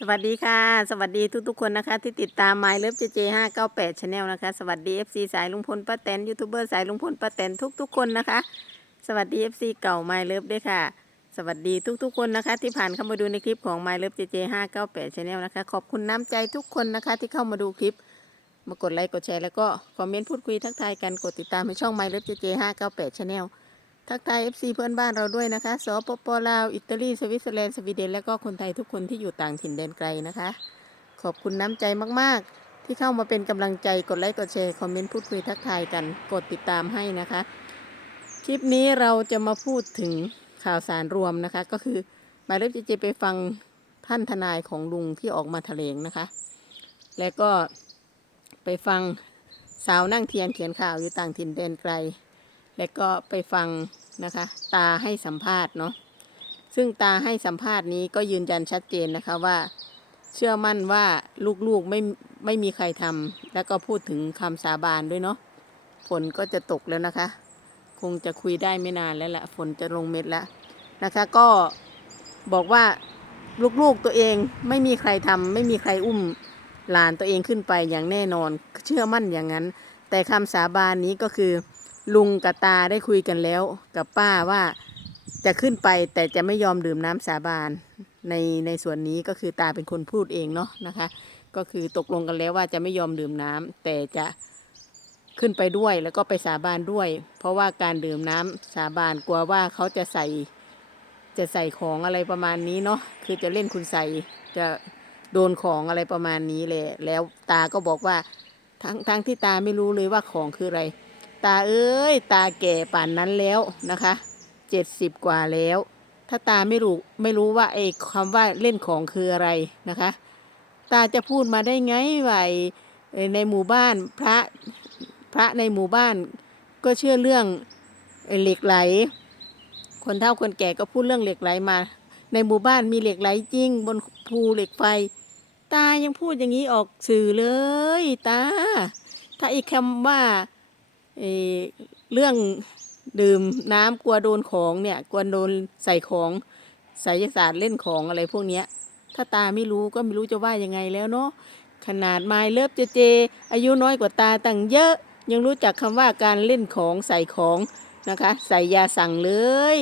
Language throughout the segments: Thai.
สวัสดีค่ะ สวัสดีทุกๆคนนะคะ ที่ติดตาม My Love JJ 598 Channel นะคะ สวัสดี FC สายลุงพลป้าแตนยูทูบเบอร์สายลุงพลป้าแตนทุกๆคนนะคะ สวัสดี FC เก่า My Love ด้วยค่ะ สวัสดีทุกๆคนนะคะ ที่ผ่านเข้ามาดูในคลิปของ My Love JJ 598 Channel นะคะ ขอบคุณน้ำใจทุกคนนะคะ ที่เข้ามาดูคลิป มากดไลค์กดแชร์แล้วก็คอมเมนต์พูดคุยทักทายกันกดติดตามให้ช่อง My Love JJ 598 Channel ทักทาย FC เพื่อนบ้านเราด้วยนะคะสปปลาว อิตาลี สวิตเซอร์แลนด์ สวีเดน และก็คนไทยทุกคนที่อยู่ต่างถิ่นแดนไกลนะคะ ขอบคุณน้ำใจมาก ๆ ที่เข้ามาเป็นกำลังใจ กดไลค์ กดแชร์ คอมเมนต์ พูดคุยทักทายกัน กดติดตามให้นะคะ คลิปนี้เราจะมาพูดถึงข่าวสารรวมนะคะ ก็คือหมายเลขเจไปฟังท่านทนายของลุงที่ออกมาแถลงนะคะ และก็ไปฟังสาวนั่งเทียนเขียนข่าวอยู่ต่างถิ่นแดนไกล และก็ไปฟัง นะคะ ตาให้สัมภาษณ์เนาะซึ่งตาให้สัมภาษณ์นี้ก็ยืนยันชัดเจนนะคะว่า เชื่อมั่นว่าลูกๆไม่ไม่มีใครทำแล้วก็พูดถึงคำสาบานด้วยเนาะฝนก็จะตกแล้วนะคะ คงจะคุยได้ไม่นานแล้วแหละฝนจะลงเม็ดแล้วนะคะ ก็บอกว่าลูกๆตัวเองไม่มีใครทำไม่มีใครอุ้มหลานตัวเองขึ้นไปอย่างแน่นอน เชื่อมั่นอย่างนั้น แต่คำสาบานนี้ก็คือ ลุงกับตาได้คุยกันแล้วกับป้าว่าจะขึ้นไปแต่จะไม่ยอมดื่มน้ำสาบานในในส่วนนี้ก็คือตาเป็นคนพูดเองเนาะนะคะ ก็คือตกลงกันแล้วว่าจะไม่ยอมดื่มน้ำแต่จะขึ้นไปด้วยแล้วก็ไปสาบานด้วย เพราะว่าการดื่มน้ำสาบานกลัวว่าเขาจะใส่จะใส่ของอะไรประมาณนี้เนาะคือจะเล่นคุณใส่จะโดนของอะไรประมาณนี้เลยแล้วตาก็บอกว่าทั้งทั้งที่ตาไม่รู้เลยว่าของคืออะไร ตาเอ้ย ตาแก่ป่านนั้นแล้วนะคะเจ็ดสิบกว่าแล้ว ถ้าตาไม่รู้ไม่รู้ว่าไอ้คำว่าเล่นของคืออะไรนะคะ ตาจะพูดมาได้ไงว่าไอ้ไอ้ในหมู่บ้านพระพระในหมู่บ้านก็เชื่อเรื่องเหล็กไหล คนเฒ่าคนแก่ก็พูดเรื่องเหล็กไหลมา ในหมู่บ้านมีเหล็กไหลจริง บนภูเหล็กไฟ ตายังพูดอย่างนี้ออกสื่อเลย ตา ถ้าอีกคำว่า เรื่องดื่มน้ำกลัวโดนของเนี่ยกลัวโดนใส่ของไสยศาสตร์เล่นของอะไรพวกเนี้ย ถ้าตาไม่รู้ก็ไม่รู้จะว่ายังไงแล้วเนาะขนาดไมายเลิฟเจเจ อายุน้อยกว่าตาตั้งเยอะ ยังรู้จักคำว่าการเล่นของใส่ของนะคะ ใส่ยาสั่งเลย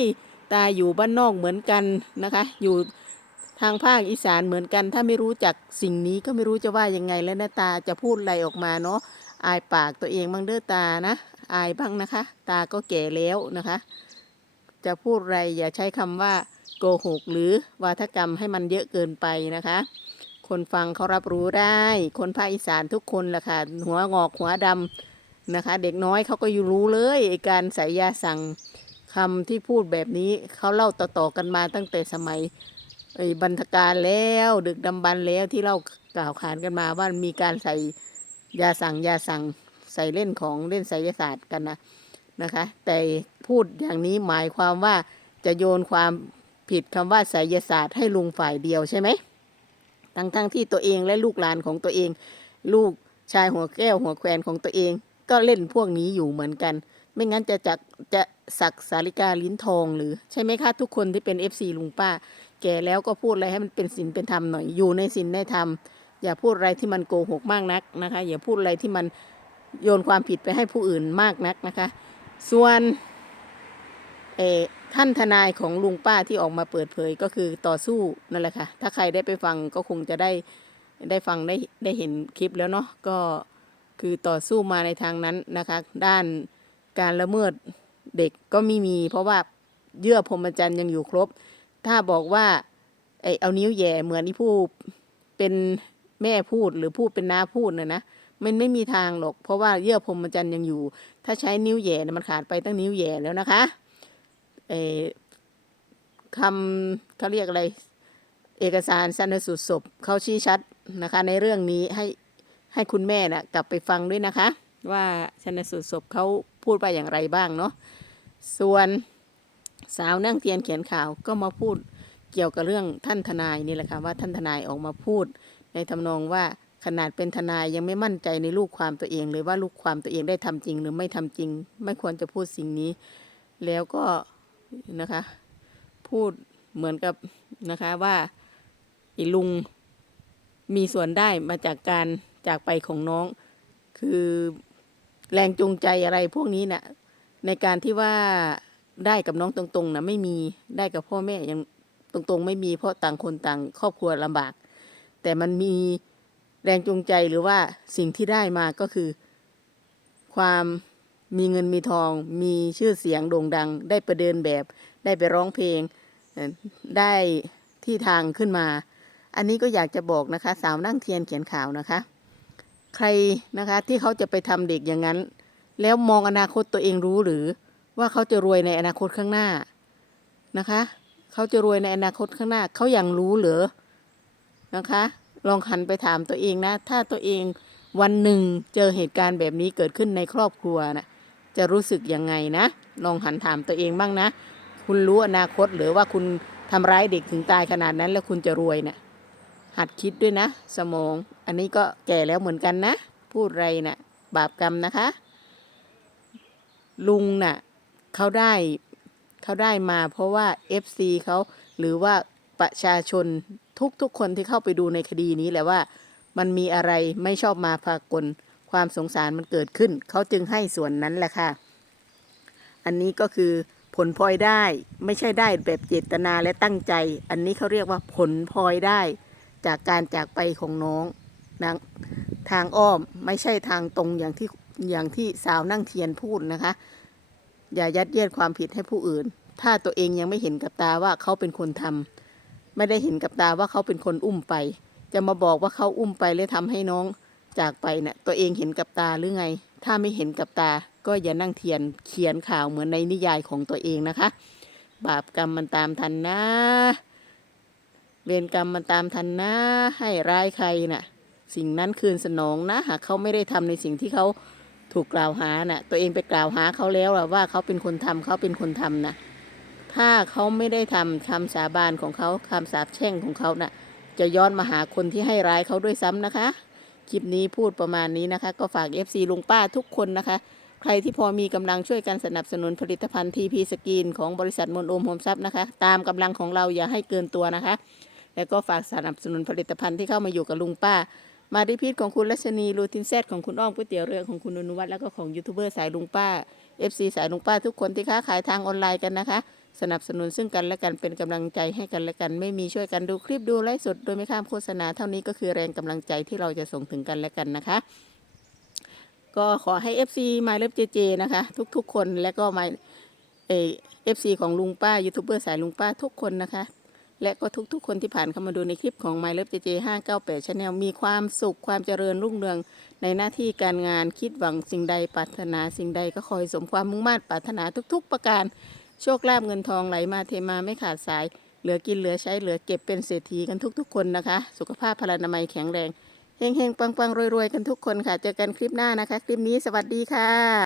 ตาอยู่บ้านนอกเหมือนกันนะคะ อยู่ทางภาคอีสานเหมือนกัน ถ้าไม่รู้จักสิ่งนี้ก็ไม่รู้จะว่ายังไงแล้วนะตาจะพูดอะไรออกมาเนาะ อายปากตัวเองบ้างเด้อตานะ อายบ้างนะคะ ตาก็แก่แล้วนะคะ จะพูดอะไรอย่าใช้คำว่าโกหกหรือวาทกรรมให้มันเยอะเกินไปนะคะ คนฟังเขารับรู้ได้ คนภาคอีสานทุกคนแหละค่ะ หัวงอกหัวดำนะคะ เด็กน้อยเขาก็อยู่รู้เลยการใส่ยาสั่งคำที่พูดแบบนี้เขาเล่าต่อๆกันมาตั้งแต่สมัยบรรทการแล้ว ดึกดำบรรแล้วที่เล่ากล่าวขานกันมาว่ามีการใส่ ยาสั่งยาสั่งใส่เล่นของเล่นไสยศาสตร์กันนะนะคะ แต่พูดอย่างนี้หมายความว่าจะโยนความผิดคำว่าไสยศาสตร์ให้ลุงฝ่ายเดียวใช่ไหมทั้งทั้งที่ตัวเองและลูกหลานของตัวเอง ลูกชายหัวแก้วหัวแควนของตัวเอง ก็เล่นพวกนี้อยู่เหมือนกัน ไม่งั้นจะจักจะสักสาริกาลิ้นทองหรือใช่ไหมคะทุกคนที่เป็น FC ลุงป้า แก่แล้วก็พูดอะไรให้มันเป็นศีลเป็นธรรมหน่อยอยู่ในศีลในธรรม อย่าพูดอะไรที่มันโกหกมากนักนะคะ อย่าพูดอะไรที่มันโยนความผิดไปให้ผู้อื่นมากนักนะคะ ส่วนเอท่านทนายของลุงป้าที่ออกมาเปิดเผยก็คือต่อสู้นั่นแหละค่ะ ถ้าใครได้ไปฟังก็คงจะได้ได้ฟังได้ได้เห็นคลิปแล้วเนาะก็คือต่อสู้มาในทางนั้นนะคะ ด้านการละเมิดเด็กก็ไม่มี เพราะว่าเยื่อพรมจรรย์ยังอยู่ครบ ถ้าบอกว่าไอเอานิ้วแย่เหมือนที่ผู้เป็น แม่พูดหรือพูดเป็นน้าพูดเนะนะมันไม่มีทางหรอก เพราะว่าเยื่อพรมจรรย์ยังอยู่ ถ้าใช้นิ้วแย่มันขาดไปตั้งนิ้วแย่แล้วนะคะเอคำเขาเรียกอะไร เอกสารสันสุดศพเขาชี้ชัดนะคะ ในเรื่องนี้ให้ให้คุณแม่นะกลับไปฟังด้วยนะคะ ว่าชันสูตรศพเขาพูดไปอย่างไรบ้างเนาะส่วนสาวนั่งเทียนเขียนข่าวก็มาพูดเกี่ยวกับเรื่องท่านทนายนี่แหละค่ะว่าท่านทนายออกมาพูด ในทำนองว่าขนาดเป็นทนายยังไม่มั่นใจในลูกความตัวเองเลยว่าลูกความตัวเองได้ทำจริงหรือไม่ทำจริง ไม่ควรจะพูดสิ่งนี้ แล้วก็นะคะ พูดเหมือนกับนะคะว่าอีลุงมีส่วนได้มาจากการจากไปของน้อง คือแรงจูงใจอะไรพวกนี้นะ่ะในการที่ว่าได้กับน้องตรงๆนะไม่มีได้กับพ่อแม่ยังตรงๆ ไม่มีเพราะต่างคนต่างครอบครัวลำบาก แต่มันมีแรงจูงใจหรือว่าสิ่งที่ได้มาก็คือ ความมีเงินมีทอง มีชื่อเสียงโด่งดัง ได้ไปเดินแบบ ได้ไปร้องเพลง ได้ที่ทางขึ้นมา อันนี้ก็อยากจะบอกนะคะ สาวนั่งเทียนเขียนข่าวนะคะ ใครนะคะที่เขาจะไปทำเด็กอย่างนั้น แล้วมองอนาคตตัวเองรู้หรือว่าเขาจะรวยในอนาคตข้างหน้านะคะ เขาจะรวยในอนาคตข้างหน้า เขาอยังรู้หรือ นะคะ ลองหันไปถามตัวเองนะ ถ้าตัวเองวันหนึ่งเจอเหตุการณ์แบบนี้เกิดขึ้นในครอบครัวนะจะรู้สึกยังไงนะ ลองหันถามตัวเองบ้างนะ คุณรู้อนาคตหรือว่าคุณทำร้ายเด็กถึงตายขนาดนั้นแล้วคุณจะรวยนะ่ะหัดคิดด้วยนะ สมอง อันนี้ก็แก่แล้วเหมือนกันนะ พูดไรนะ่ะ บาปกรรมนะคะ ลุงน่ะเขาได้เขาได้มาเพราะว่า FC เขาหรือว่าประชาชน ทุกๆคนที่เข้าไปดูในคดีนี้แหละว่า มันมีอะไรไม่ชอบมาพากลความสงสารมันเกิดขึ้น เขาจึงให้ส่วนนั้นแหละค่ะ อันนี้ก็คือผลพลอยได้ไม่ใช่ได้แบบเจตนาและตั้งใจ อันนี้เขาเรียกว่าผลพลอยได้ จากการจากไปของน้องนะทางอ้อมไม่ใช่ทางตรงอย่างที่อย่างที่สาวนั่งเทียนพูดนะคะ อย่ายัดเยียดความผิดให้ผู้อื่น ถ้าตัวเองยังไม่เห็นกับตาว่าเขาเป็นคนทำ ไม่ได้เห็นกับตาว่าเขาเป็นคนอุ้มไป จะมาบอกว่าเขาอุ้มไปแล้วทำให้น้องจากไปเนะ่ะตัวเองเห็นกับตาหรือไง ถ้าไม่เห็นกับตาก็อย่านั่งเทียนเขียนข่าวเหมือนในนิยายของตัวเองนะคะ บาปกรรมมันตามทันนะเวรกรรมมันตามทันนะให้ร้ายใครน่ะ สิ่งนั้นคืนสนองนะหากเขาไม่ได้ทำในสิ่งที่เขาถูกกล่าวหาน่ะ ตัวเองไปกล่าวหาเขาแล้วว่าเขาเป็นคนทำเขาเป็นคนทำนะ ถ้าเขาไม่ได้ทำคำสาบานของเขาคำสาปแช่งของเขาน่ะ จะย้อนมาหาคนที่ให้ร้ายเขาด้วยซ้ำนะคะ คลิปนี้พูดประมาณนี้นะคะ ก็ฝาก FC ลุงป้าทุกคนนะคะ ใครที่พอมีกำลังช่วยกันสนับสนุนผลิตภัณฑ์ทีพีสกินของบริษัทมนโอมโฮมซับนะคะ ตามกำลังของเราอย่าให้เกินตัวนะคะ แล้วก็ฝากสนับสนุนผลิตภัณฑ์ที่เข้ามาอยู่กับลุงป้ามาดิพิษของคุณรัชนีรูทินเซตของคุณอ้อมก๋วยเตี๋ยวเรือของคุณอนุวัฒน์แล้วก็ของยูทูบเบอร์สายลุงป้า FC สายลุงป้าทุกคนที่ค้าขายทางออนไลน์กันนะคะ สนับสนุนซึ่งกันและกันเป็นกำลังใจให้กันและกัน ไม่มีช่วยกันดูคลิปดูไลฟ์สดโดยไม่ข้ามโฆษณาเท่านี้ก็คือแรงกำลังใจที่เราจะส่งถึงกันและกันนะคะ ก็ขอให้ FC มาเลิฟเจเจนะคะ ทุกๆ คนและก็มาเอฟซีของลุงป้ายูทูบเบอร์สายลุงป้าทุกคนนะคะ และก็ทุกๆ คนที่ผ่านเข้ามาดูในคลิปของ My Love JJ 598 Channel มีความสุขความเจริญรุ่งเรืองในหน้าที่การงานคิดหวังสิ่งใดปรารถนาสิ่งใดก็คอยสมความมุ่งมั่นปรารถนาทุก ๆ ประการ โชคลาภเงินทองไหลมาเทมาไม่ขาดสาย เหลือกินเหลือใช้เหลือเก็บเป็นเศรษฐีกันทุกๆ คนนะคะ สุขภาพพลานามัยแข็งแรงเฮงๆปังๆรวยๆกันทุกคนค่ะ เจอกันคลิปหน้านะคะ คลิปนี้สวัสดีค่ะ